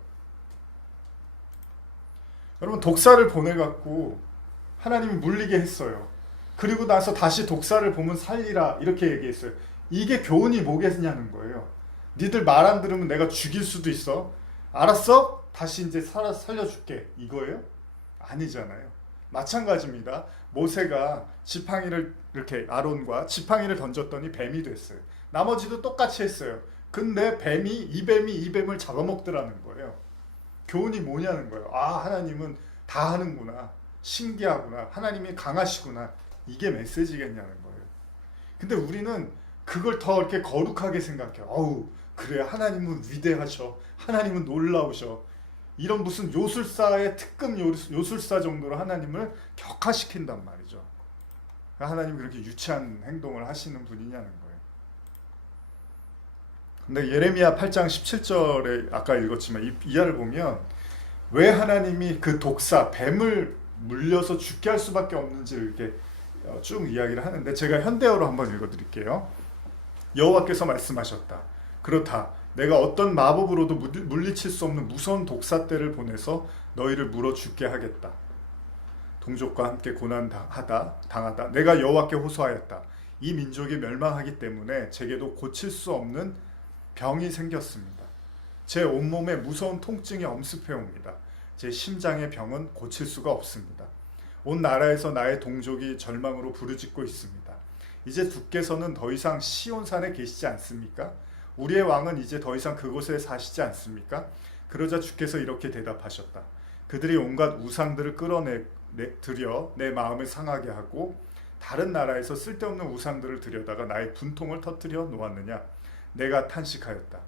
여러분, 독사를 보내갖고 하나님이 물리게 했어요. 그리고 나서 다시 독사를 보면 살리라 이렇게 얘기했어요. 이게 교훈이 뭐겠냐는 거예요. 니들 말 안 들으면 내가 죽일 수도 있어. 알았어? 다시 이제 살려줄게. 이거예요? 아니잖아요. 마찬가지입니다. 모세가 지팡이를 이렇게 아론과 지팡이를 던졌더니 뱀이 됐어요. 나머지도 똑같이 했어요. 근데 이 뱀을 잡아먹더라는 거예요. 교훈이 뭐냐는 거예요. 하나님은 다 하는구나. 신기하구나. 하나님이 강하시구나. 이게 메시지겠냐는 거예요. 근데 우리는 그걸 더 이렇게 거룩하게 생각해요. 그래, 하나님은 위대하셔. 하나님은 놀라우셔. 이런 무슨 요술사의 특급 요술사 정도로 하나님을 격화시킨단 말이죠. 하나님이 그렇게 유치한 행동을 하시는 분이냐는 거예요. 근데 예레미야 8장 17절에 아까 읽었지만 이하를 보면 왜 하나님이 그 독사 뱀을 물려서 죽게 할 수밖에 없는지를 이렇게 쭉 이야기를 하는데, 제가 현대어로 한번 읽어드릴게요. 여호와께서 말씀하셨다. 그렇다. 내가 어떤 마법으로도 물리칠 수 없는 무서운 독사떼를 보내서 너희를 물어 죽게 하겠다. 동족과 함께 당하다. 내가 여호와께 호소하였다. 이 민족이 멸망하기 때문에 제게도 고칠 수 없는 병이 생겼습니다. 제 온몸에 무서운 통증이 엄습해옵니다. 제 심장의 병은 고칠 수가 없습니다. 온 나라에서 나의 동족이 절망으로 부르짖고 있습니다. 이제 주께서는 더 이상 시온산에 계시지 않습니까? 우리의 왕은 이제 더 이상 그곳에 사시지 않습니까? 그러자 주께서 이렇게 대답하셨다. 그들이 온갖 우상들을 들여 내 마음을 상하게 하고 다른 나라에서 쓸데없는 우상들을 들여다가 나의 분통을 터뜨려 놓았느냐? 내가 탄식하였다.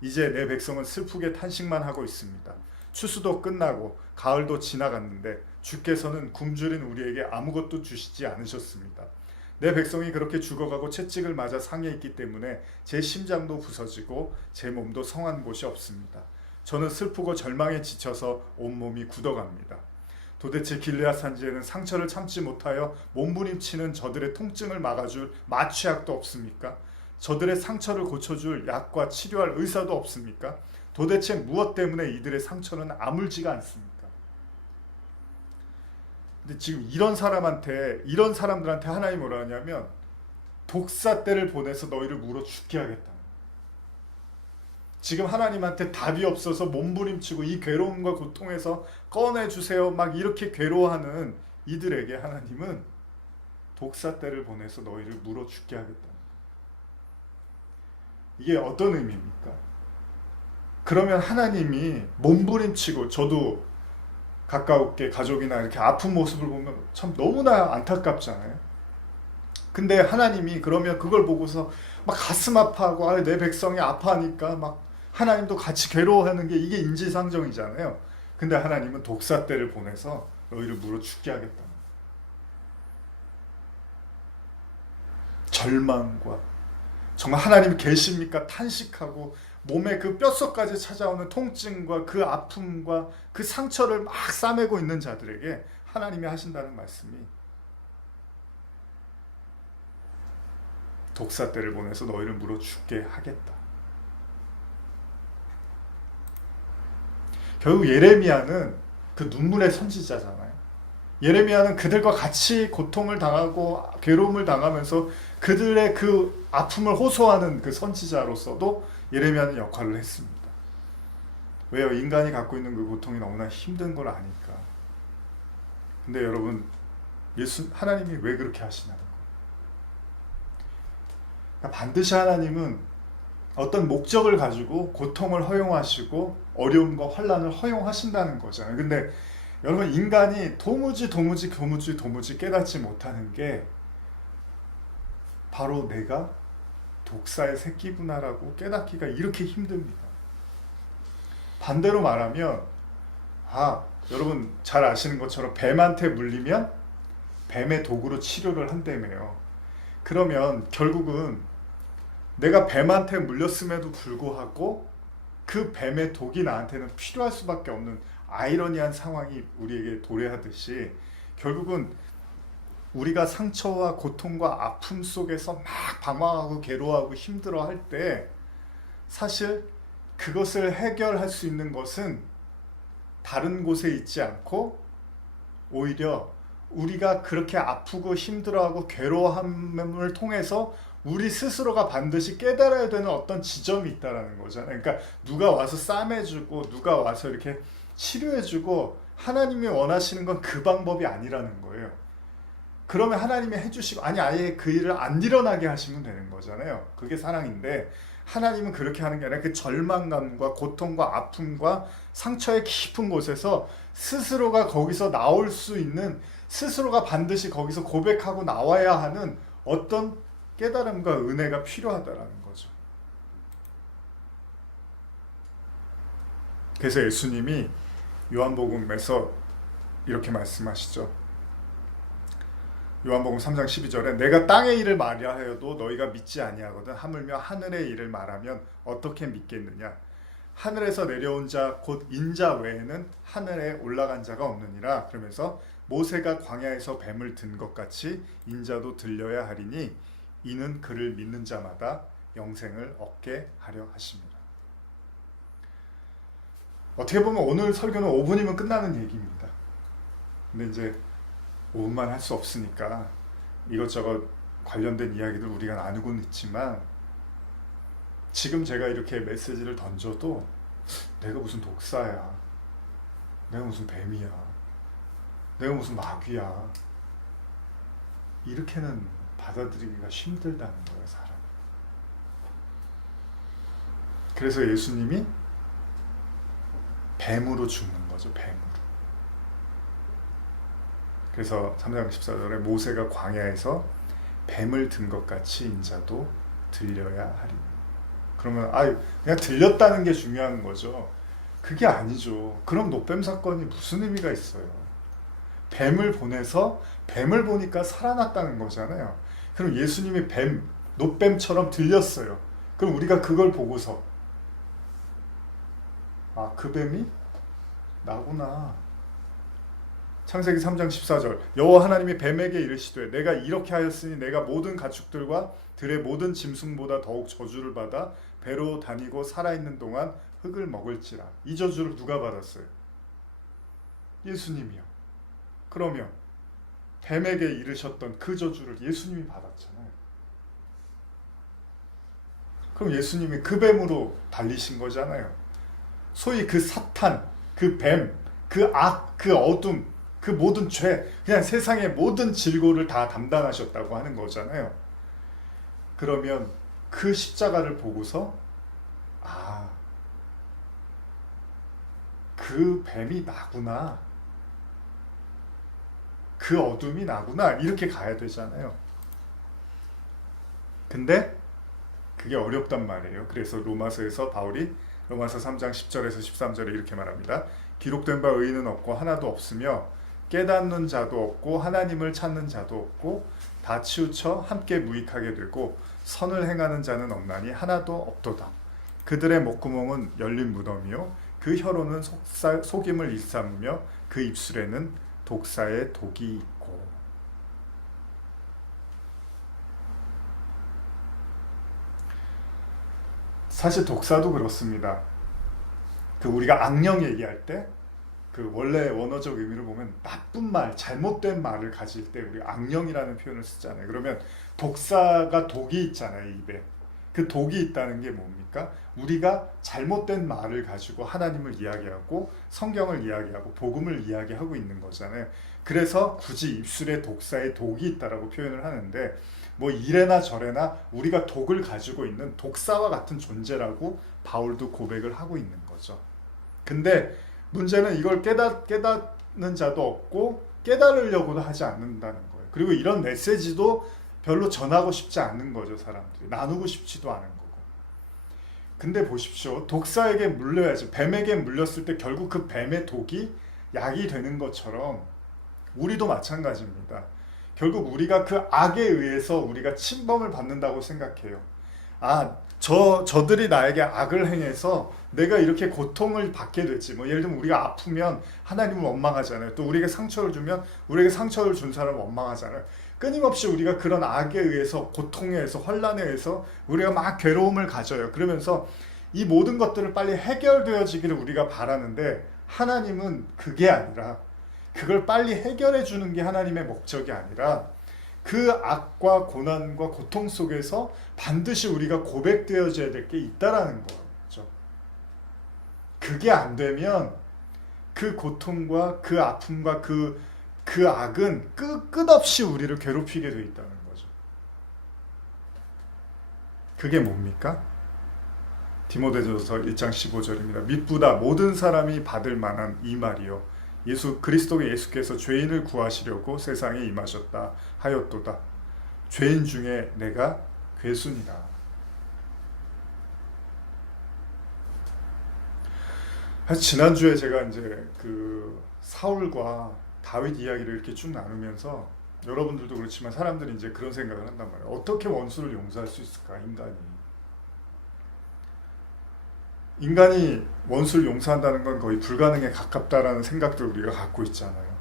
이제 내 백성은 슬프게 탄식만 하고 있습니다. 추수도 끝나고 가을도 지나갔는데 주께서는 굶주린 우리에게 아무것도 주시지 않으셨습니다. 내 백성이 그렇게 죽어가고 채찍을 맞아 상해 있기 때문에 제 심장도 부서지고 제 몸도 성한 곳이 없습니다. 저는 슬프고 절망에 지쳐서 온몸이 굳어갑니다. 도대체 길르앗 산지에는 상처를 참지 못하여 몸부림치는 저들의 통증을 막아줄 마취약도 없습니까? 저들의 상처를 고쳐줄 약과 치료할 의사도 없습니까? 도대체 무엇 때문에 이들의 상처는 아물지가 않습니까? 근데 지금 이런 사람들한테 하나님이 뭐라 하냐면 독사떼를 보내서 너희를 물어 죽게 하겠다. 지금 하나님한테 답이 없어서 몸부림치고 이 괴로움과 고통에서 꺼내주세요 막 이렇게 괴로워하는 이들에게 하나님은 독사떼를 보내서 너희를 물어 죽게 하겠다. 이게 어떤 의미입니까? 그러면 하나님이 몸부림치고, 저도 가까웠게 가족이나 이렇게 아픈 모습을 보면 참 너무나 안타깝잖아요. 근데 하나님이 그러면 그걸 보고서 막 가슴 아파하고 내 백성이 아파하니까 막 하나님도 같이 괴로워하는 게 이게 인지상정이잖아요. 근데 하나님은 독사떼를 보내서 너희를 물어 죽게 하겠다. 절망과 정말 하나님 계십니까? 탄식하고 몸에 그 뼛속까지 찾아오는 통증과 그 아픔과 그 상처를 막 싸매고 있는 자들에게 하나님이 하신다는 말씀이 독사떼를 보내서 너희를 물어 죽게 하겠다. 결국 예레미야는 그 눈물의 선지자잖아요. 예레미야는 그들과 같이 고통을 당하고 괴로움을 당하면서 그들의 그 아픔을 호소하는 그 선지자로서도 예레미야는 역할을 했습니다. 왜요? 인간이 갖고 있는 그 고통이 너무나 힘든 걸 아니까. 근데 여러분, 하나님이 왜 그렇게 하시냐는 거예요. 그러니까 반드시 하나님은 어떤 목적을 가지고 고통을 허용하시고 어려움과 환난을 허용하신다는 거잖아요. 근데 여러분, 인간이 도무지 깨닫지 못하는 게 바로 내가 독사의 새끼구나라고 깨닫기가 이렇게 힘듭니다. 반대로 말하면, 여러분 잘 아시는 것처럼 뱀한테 물리면 뱀의 독으로 치료를 한다며요. 그러면 결국은 내가 뱀한테 물렸음에도 불구하고 그 뱀의 독이 나한테는 필요할 수밖에 없는 아이러니한 상황이 우리에게 도래하듯이, 결국은 우리가 상처와 고통과 아픔 속에서 막 방황하고 괴로워하고 힘들어할 때 사실 그것을 해결할 수 있는 것은 다른 곳에 있지 않고 오히려 우리가 그렇게 아프고 힘들어하고 괴로워함을 통해서 우리 스스로가 반드시 깨달아야 되는 어떤 지점이 있다는 거잖아요. 그러니까 누가 와서 싸매주고 누가 와서 이렇게 치료해주고 하나님이 원하시는 건 그 방법이 아니라는 거예요. 그러면 하나님이 해주시고 아예 그 일을 안 일어나게 하시면 되는 거잖아요. 그게 사랑인데 하나님은 그렇게 하는 게 아니라 그 절망감과 고통과 아픔과 상처의 깊은 곳에서 스스로가 거기서 나올 수 있는, 스스로가 반드시 거기서 고백하고 나와야 하는 어떤 깨달음과 은혜가 필요하다라는 거죠. 그래서 예수님이 요한복음에서 이렇게 말씀하시죠. 요한복음 3장 12절에 내가 땅의 일을 말이라 하여도 너희가 믿지 아니하거든 하물며 하늘의 일을 말하면 어떻게 믿겠느냐. 하늘에서 내려온 자 곧 인자 외에는 하늘에 올라간 자가 없느니라. 그러면서 모세가 광야에서 뱀을 든 것 같이 인자도 들려야 하리니 이는 그를 믿는 자마다 영생을 얻게 하려 하십니다. 어떻게 보면 오늘 설교는 5분이면 끝나는 얘기입니다. 근데 이제 5분만 할 수 없으니까 이것저것 관련된 이야기들 우리가 나누고는 있지만, 지금 제가 이렇게 메시지를 던져도 내가 무슨 독사야, 내가 무슨 뱀이야, 내가 무슨 마귀야, 이렇게는 받아들이기가 힘들다는 거예요, 사람. 그래서 예수님이 뱀으로 죽는 거죠, 뱀으로. 그래서 3장 14절에 모세가 광야에서 뱀을 든 것 같이 인자도 들려야 하리니. 그러면 그냥 들렸다는 게 중요한 거죠. 그게 아니죠. 그럼 노뱀 사건이 무슨 의미가 있어요? 뱀을 보내서 뱀을 보니까 살아났다는 거잖아요. 그럼 예수님이 노뱀처럼 들렸어요. 그럼 우리가 그걸 보고서 그 뱀이 나구나. 창세기 3장 14절 여호와 하나님이 뱀에게 이르시되 내가 이렇게 하였으니 내가 모든 가축들과 들의 모든 짐승보다 더욱 저주를 받아 배로 다니고 살아있는 동안 흙을 먹을지라. 이 저주를 누가 받았어요? 예수님이요. 그러면 뱀에게 이르셨던 그 저주를 예수님이 받았잖아요. 그럼 예수님이 그 뱀으로 달리신 거잖아요. 소위 그 사탄, 그 뱀, 그 악, 그 어둠, 그 모든 죄, 그냥 세상의 모든 질고를 다 담당하셨다고 하는 거잖아요. 그러면 그 십자가를 보고서 그 뱀이 나구나, 그 어둠이 나구나, 이렇게 가야 되잖아요. 근데 그게 어렵단 말이에요. 그래서 로마서에서 바울이 로마서 3장 10절에서 13절에 이렇게 말합니다. 기록된 바 의인은 없고 하나도 없으며 깨닫는 자도 없고 하나님을 찾는 자도 없고 다 치우쳐 함께 무익하게 되고 선을 행하는 자는 없나니 하나도 없도다. 그들의 목구멍은 열린 무덤이요 그 혀로는 속임을 일삼으며 그 입술에는 독사의 독이 있고. 사실 독사도 그렇습니다. 우리가 악령 얘기할 때 원래 원어적 의미를 보면 나쁜 말, 잘못된 말을 가질 때 우리가 악령이라는 표현을 쓰잖아요. 그러면 독사가 독이 있잖아요, 입에. 그 독이 있다는 게 뭡니까? 우리가 잘못된 말을 가지고 하나님을 이야기하고 성경을 이야기하고 복음을 이야기하고 있는 거잖아요. 그래서 굳이 입술에 독사의 독이 있다라고 표현을 하는데 뭐 이래나 저래나 우리가 독을 가지고 있는 독사와 같은 존재라고 바울도 고백을 하고 있는 거죠. 근데 문제는 이걸 깨닫는 자도 없고 깨달으려고도 하지 않는다는 거예요. 그리고 이런 메시지도 별로 전하고 싶지 않는 거죠. 사람들이 나누고 싶지도 않은 거고. 근데 보십시오. 독사에게 물려야지, 뱀에게 물렸을 때 결국 그 뱀의 독이 약이 되는 것처럼 우리도 마찬가지입니다. 결국 우리가 그 악에 의해서 우리가 침범을 받는다고 생각해요. 저들이 나에게 악을 행해서 내가 이렇게 고통을 받게 됐지. 뭐 예를 들면 우리가 아프면 하나님을 원망하잖아요. 또 우리에게 상처를 주면 우리에게 상처를 준 사람을 원망하잖아요. 끊임없이 우리가 그런 악에 의해서, 고통에 의해서, 혼란에 의해서 우리가 막 괴로움을 가져요. 그러면서 이 모든 것들을 빨리 해결되어지기를 우리가 바라는데 하나님은 그게 아니라, 그걸 빨리 해결해 주는 게 하나님의 목적이 아니라 그 악과 고난과 고통 속에서 반드시 우리가 고백되어져야 될 게 있다라는 거죠. 그게 안 되면 그 고통과 그 아픔과 그 악은 끝없이 우리를 괴롭히게 돼 있다는 거죠. 그게 뭡니까? 디모데전서 1장 15절입니다. mit보다 모든 사람이 받을 만한 이 말이요 예수께서 죄인을 구하시려고 세상에 임하셨다 하였도다. 죄인 중에 내가 괴순이다. 지난주에 제가 이제 사울과 다윗 이야기를 이렇게 쭉 나누면서 여러분들도 그렇지만 사람들이 이제 그런 생각을 한단 말이에요. 어떻게 원수를 용서할 수 있을까, 인간이 원수를 용서한다는 건 거의 불가능에 가깝다라는 생각들 우리가 갖고 있잖아요.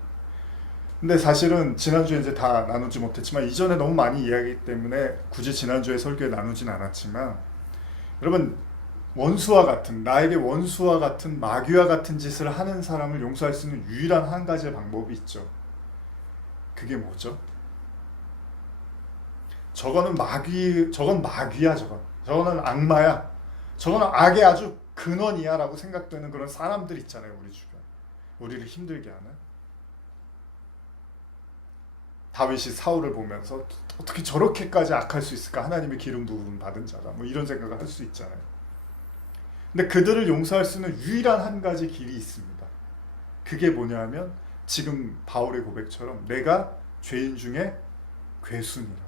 근데 사실은 지난주에 이제 다 나누지 못했지만 이전에 너무 많이 이야기했기 때문에 굳이 지난주에 설교에 나누진 않았지만, 여러분, 나에게 원수와 같은 마귀와 같은 짓을 하는 사람을 용서할 수 있는 유일한 한 가지의 방법이 있죠. 그게 뭐죠? 저건 마귀야, 저거는 악마야, 저거는 악의 아주 근원이야 라고 생각되는 그런 사람들 있잖아요. 우리 주변, 우리를 힘들게 하는. 다윗이 사울을 보면서 어떻게 저렇게까지 악할 수 있을까, 하나님의 기름 부음 받은 자가, 뭐 이런 생각을 할 수 있잖아요. 근데 그들을 용서할 수 있는 유일한 한 가지 길이 있습니다. 그게 뭐냐 하면 지금 바울의 고백처럼 내가 죄인 중에 괴순이라.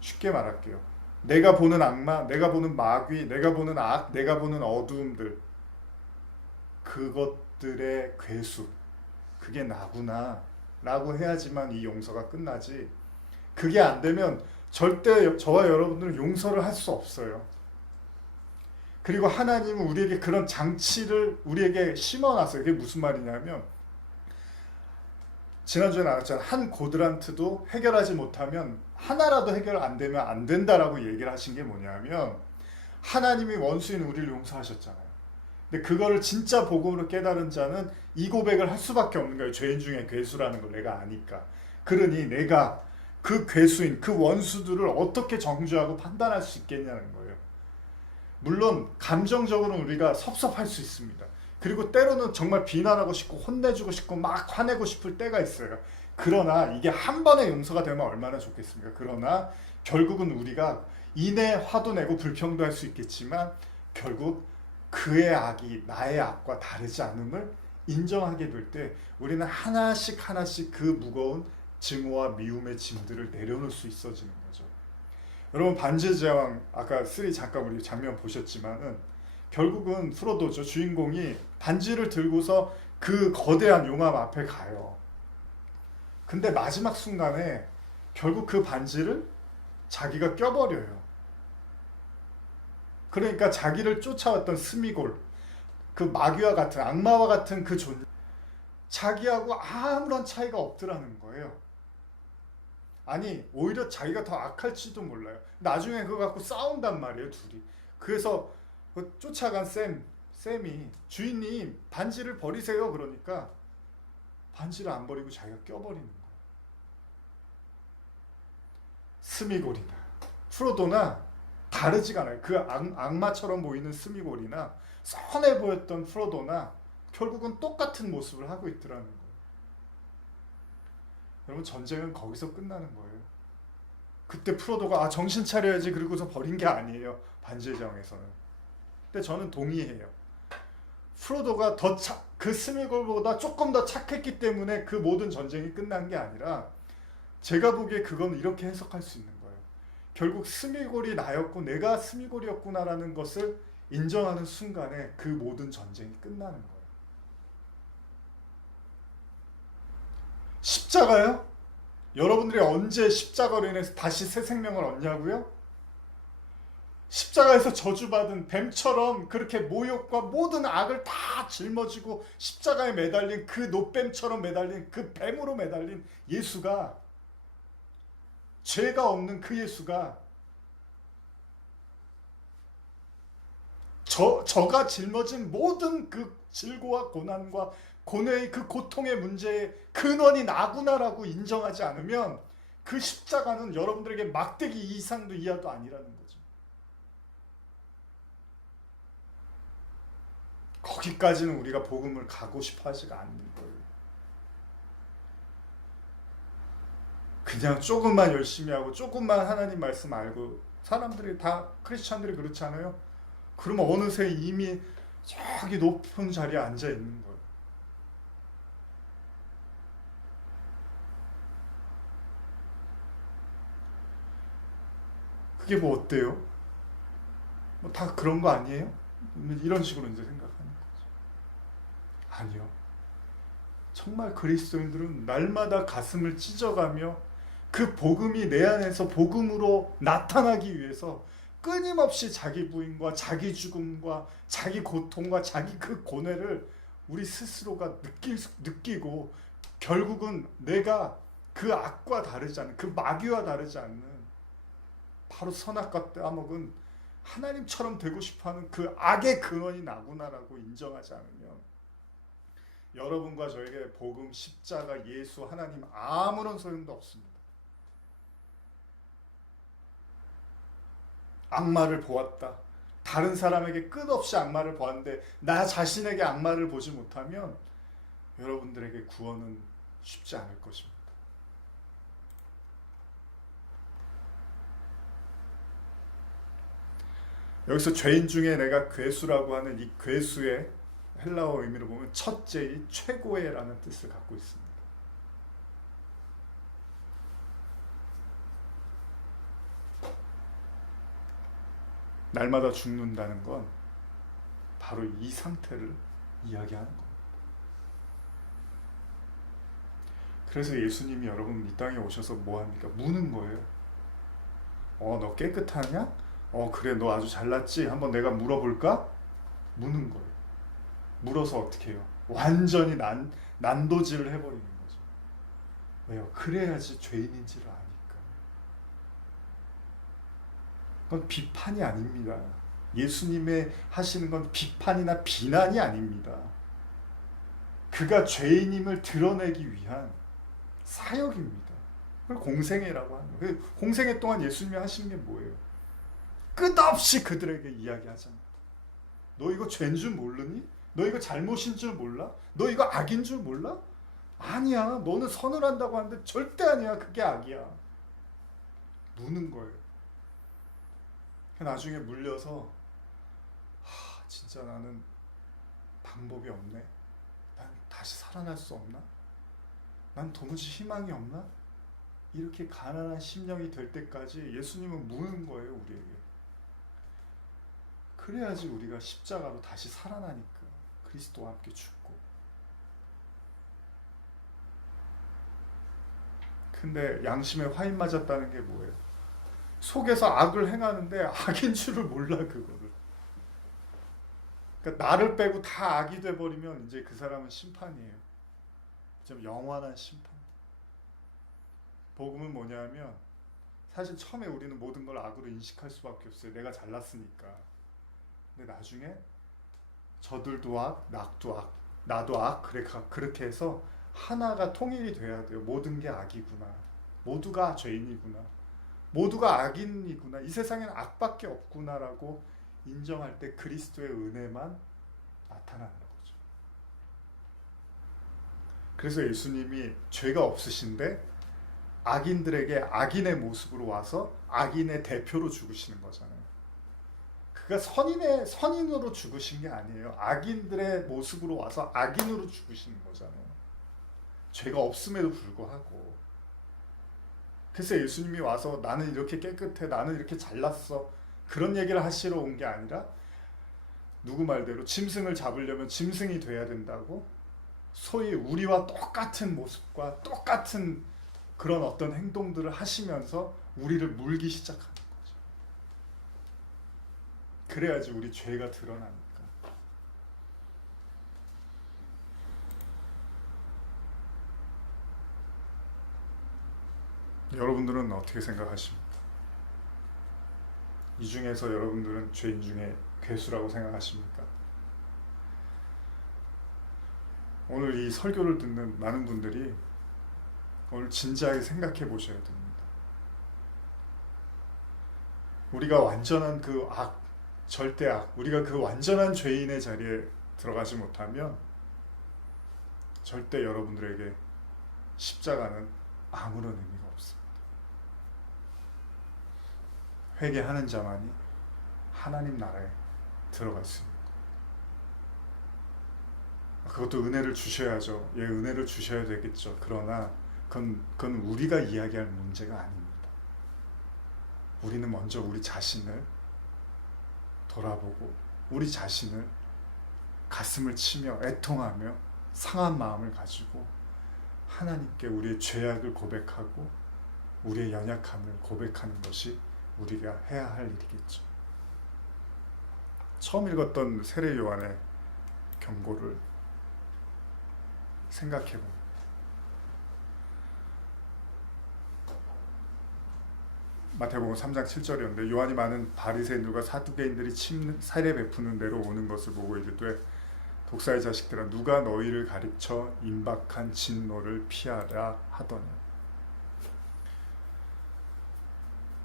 쉽게 말할게요. 내가 보는 악마, 내가 보는 마귀, 내가 보는 악, 내가 보는 어두움들, 그것들의 괴수, 그게 나구나 라고 해야지만 이 용서가 끝나지, 그게 안 되면 절대 저와 여러분들은 용서를 할 수 없어요. 그리고 하나님은 우리에게 그런 장치를 우리에게 심어놨어요. 그게 무슨 말이냐면, 지난주에 나왔잖아요. 한 고드란트도 해결하지 못하면, 하나라도 해결 안 되면 안 된다라고 얘기를 하신 게 뭐냐면, 하나님이 원수인 우리를 용서하셨잖아요. 근데 그거를 진짜 복음으로 깨달은 자는 이 고백을 할 수밖에 없는 거예요. 죄인 중에 괴수라는 걸 내가 아니까. 그러니 내가 그 괴수인 그 원수들을 어떻게 정죄하고 판단할 수 있겠냐는 거예요. 물론 감정적으로는 우리가 섭섭할 수 있습니다. 그리고 때로는 정말 비난하고 싶고 혼내주고 싶고 막 화내고 싶을 때가 있어요. 그러나 이게 한 번의 용서가 되면 얼마나 좋겠습니까? 그러나 결국은 우리가 이내 화도 내고 불평도 할 수 있겠지만 결국 그의 악이 나의 악과 다르지 않음을 인정하게 될 때 우리는 하나씩 그 무거운 증오와 미움의 짐들을 내려놓을 수 있어지는 거죠. 여러분, 반지의 제왕 아까 3 잠깐 우리 장면 보셨지만은 결국은 프로도죠. 주인공이 반지를 들고서 그 거대한 용암 앞에 가요. 근데 마지막 순간에 결국 그 반지를 자기가 껴버려요. 그러니까 자기를 쫓아왔던 스미골, 그 마귀와 같은 악마와 같은 그 존재, 자기하고 아무런 차이가 없더라는 거예요. 아니 오히려 자기가 더 악할지도 몰라요. 나중에 그거 갖고 싸운단 말이에요, 둘이. 그래서 그 쫓아간 샘이 주인님 반지를 버리세요. 그러니까 반지를 안 버리고 자기가 껴버리는 거예요. 스미골이나 프로도나 다르지가 않아요. 그 악마처럼 보이는 스미골이나 선해 보였던 프로도나 결국은 똑같은 모습을 하고 있더라는 거예요. 여러분, 전쟁은 거기서 끝나는 거예요. 그때 프로도가 정신 차려야지 그러고서 버린 게 아니에요, 반지의 제왕에서는. 근데 저는 동의해요. 프로도가 그 스미골보다 조금 더 착했기 때문에 그 모든 전쟁이 끝난 게 아니라, 제가 보기에 그건 이렇게 해석할 수 있는 거예요. 결국 스미골이 나였고 내가 스미골이었구나라는 것을 인정하는 순간에 그 모든 전쟁이 끝나는 거예요. 십자가요? 여러분들이 언제 십자가로 인해서 다시 새 생명을 얻냐고요? 십자가에서 저주받은 뱀처럼 그렇게 모욕과 모든 악을 다 짊어지고 십자가에 매달린 그 노뱀처럼 매달린 그 뱀으로 매달린 예수가, 죄가 없는 그 예수가, 저가 짊어진 모든 그 질고와 고난과 고뇌의 그 고통의 문제의 근원이 나구나라고 인정하지 않으면 그 십자가는 여러분들에게 막대기 이상도 이하도 아니라는 거죠. 거기까지는 우리가 복음을 가고 싶어 하지가 않는 거예요. 그냥 조금만 열심히 하고 조금만 하나님 말씀 알고, 사람들이 다 크리스찬들이 그렇지 않아요? 그러면 어느새 이미 저기 높은 자리에 앉아 있는 거예요. 그게 뭐 어때요? 뭐 다 그런 거 아니에요? 이런 식으로 이제 생각하는 거죠. 아니요. 정말 그리스도인들은 날마다 가슴을 찢어가며 그 복음이 내 안에서 복음으로 나타나기 위해서 끊임없이 자기 부인과 자기 죽음과 자기 고통과 자기 그 고뇌를 우리 스스로가 느끼고, 결국은 내가 그 악과 다르지 않은, 그 마귀와 다르지 않는 바로 선악과 따먹은 하나님처럼 되고 싶어하는 그 악의 근원이 나구나라고 인정하지 않으면 여러분과 저에게 복음, 십자가, 예수, 하나님 아무런 소용도 없습니다. 악마를 보았다. 다른 사람에게 끝없이 악마를 보았는데 나 자신에게 악마를 보지 못하면 여러분들에게 구원은 쉽지 않을 것입니다. 여기서 죄인 중에 내가 괴수라고 하는 이 괴수의 헬라어 의미로 보면 첫째의, 최고의라는 뜻을 갖고 있습니다. 날마다 죽는다는 건 바로 이 상태를 이야기하는 겁니다. 그래서 예수님이 여러분 이 땅에 오셔서 뭐 합니까? 무는 거예요. 너 깨끗하냐? 그래, 너 아주 잘났지? 한번 내가 물어볼까? 무는 거예요. 물어서 어떻게 해요? 완전히 난도질을 해버리는 거죠. 왜요? 그래야지 죄인인지를 아니까. 그건 비판이 아닙니다. 예수님의 하시는 건 비판이나 비난이 아닙니다. 그가 죄인임을 드러내기 위한 사역입니다. 그걸 공생애라고 하는 거예요. 공생애 동안 예수님이 하시는 게 뭐예요? 끝없이 그들에게 이야기하잖아요. 너 이거 죄인 줄 모르니? 너 이거 잘못인 줄 몰라? 너 이거 악인 줄 몰라? 아니야. 너는 선을 한다고 하는데 절대 아니야. 그게 악이야. 무는 거예요. 나중에 물려서 진짜 나는 방법이 없네. 난 다시 살아날 수 없나? 난 도무지 희망이 없나? 이렇게 가난한 심령이 될 때까지 예수님은 무는 거예요, 우리에게. 그래야지 우리가 십자가로 다시 살아나니까. 그리스도와 함께 죽고. 근데 양심에 화인 맞았다는 게 뭐예요? 속에서 악을 행하는데 악인 줄을 몰라, 그거를. 그러니까 나를 빼고 다 악이 돼버리면 이제 그 사람은 심판이에요. 좀 영원한 심판. 복음은 뭐냐면 사실 처음에 우리는 모든 걸 악으로 인식할 수밖에 없어요. 내가 잘났으니까. 근데 나중에 저들도 악, 낙도 악, 나도 악, 그렇게 해서 하나가 통일이 돼야 돼요. 모든 게 악이구나. 모두가 죄인이구나. 모두가 악인이구나. 이 세상에는 악밖에 없구나라고 인정할 때 그리스도의 은혜만 나타나는 거죠. 그래서 예수님이 죄가 없으신데 악인들에게 악인의 모습으로 와서 악인의 대표로 죽으시는 거잖아요. 그가 선인으로 죽으신 게 아니에요. 악인들의 모습으로 와서 악인으로 죽으시는 거잖아요. 죄가 없음에도 불구하고. 그래서 예수님이 와서 나는 이렇게 깨끗해, 나는 이렇게 잘났어, 그런 얘기를 하시러 온 게 아니라 누구 말대로 짐승을 잡으려면 짐승이 돼야 된다고 소위 우리와 똑같은 모습과 똑같은 그런 어떤 행동들을 하시면서 우리를 물기 시작하는 거죠. 그래야지 우리 죄가 드러나니까. 여러분들은 어떻게 생각하십니까? 이 중에서 여러분들은 죄인 중에 괴수라고 생각하십니까? 오늘 이 설교를 듣는 많은 분들이 오늘 진지하게 생각해 보셔야 됩니다. 우리가 완전한 그 악, 절대 악, 우리가 그 완전한 죄인의 자리에 들어가지 못하면 절대 여러분들에게 십자가는 아무런 의미가 없습니다. 회개하는 자만이 하나님 나라에 들어갈 수 있는 거예요. 그것도 은혜를 주셔야죠. 예, 은혜를 주셔야 되겠죠. 그러나 그건 우리가 이야기할 문제가 아닙니다. 우리는 먼저 우리 자신을 돌아보고 우리 자신을 가슴을 치며 애통하며 상한 마음을 가지고 하나님께 우리의 죄악을 고백하고 우리의 연약함을 고백하는 것이 우리가 해야 할 일이겠죠. 처음 읽었던 세례 요한의 경고를 생각해 봅니다. 마태복음 3장 7절이었는데 요한이 많은 바리새인들과 사두개인들이 세례 베푸는 데로 오는 것을 보고 이르되 독사의 자식들아 누가 너희를 가르쳐 임박한 진노를 피하라 하더냐.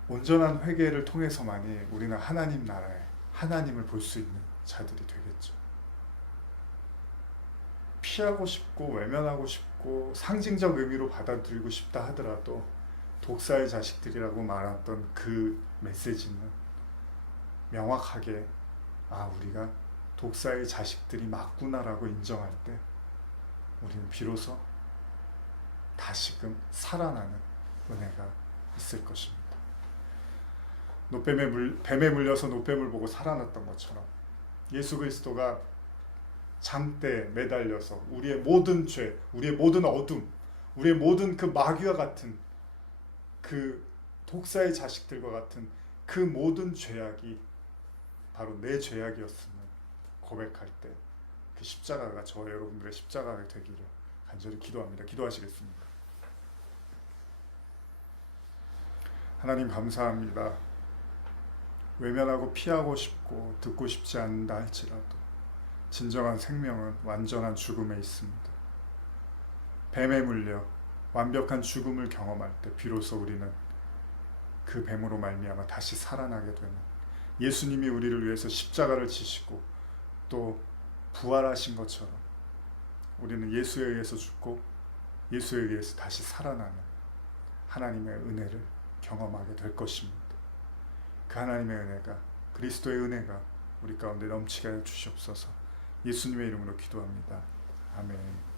온전한 회개를 통해서만이 우리는 하나님 나라에 하나님을 볼 수 있는 자들이 되겠죠. 피하고 싶고 외면하고 싶고 상징적 의미로 받아들이고 싶다 하더라도 독사의 자식들이라고 말했던 그 메시지는 명확하게 우리가 독사의 자식들이 맞구나라고 인정할 때 우리는 비로소 다시금 살아나는 은혜가 있을 것입니다. 뱀에 물려서 노뱀을 보고 살아났던 것처럼 예수 그리스도가 장대에 매달려서 우리의 모든 죄, 우리의 모든 어둠, 우리의 모든 그 마귀와 같은 그 독사의 자식들과 같은 그 모든 죄악이 바로 내 죄악이었음을 고백할 때 그 십자가가 저와 여러분들의 십자가가 되기를 간절히 기도합니다. 기도하시겠습니다. 하나님 감사합니다. 외면하고 피하고 싶고 듣고 싶지 않는다 할지라도 진정한 생명은 완전한 죽음에 있습니다. 뱀에 물려 완벽한 죽음을 경험할 때 비로소 우리는 그 뱀으로 말미암아 다시 살아나게 되는, 예수님이 우리를 위해서 십자가를 지시고 또 부활하신 것처럼 우리는 예수에 의해서 죽고 예수에 의해서 다시 살아나는 하나님의 은혜를 경험하게 될 것입니다. 그 하나님의 은혜가, 그리스도의 은혜가 우리 가운데 넘치게 하여 주시옵소서. 예수님의 이름으로 기도합니다. 아멘.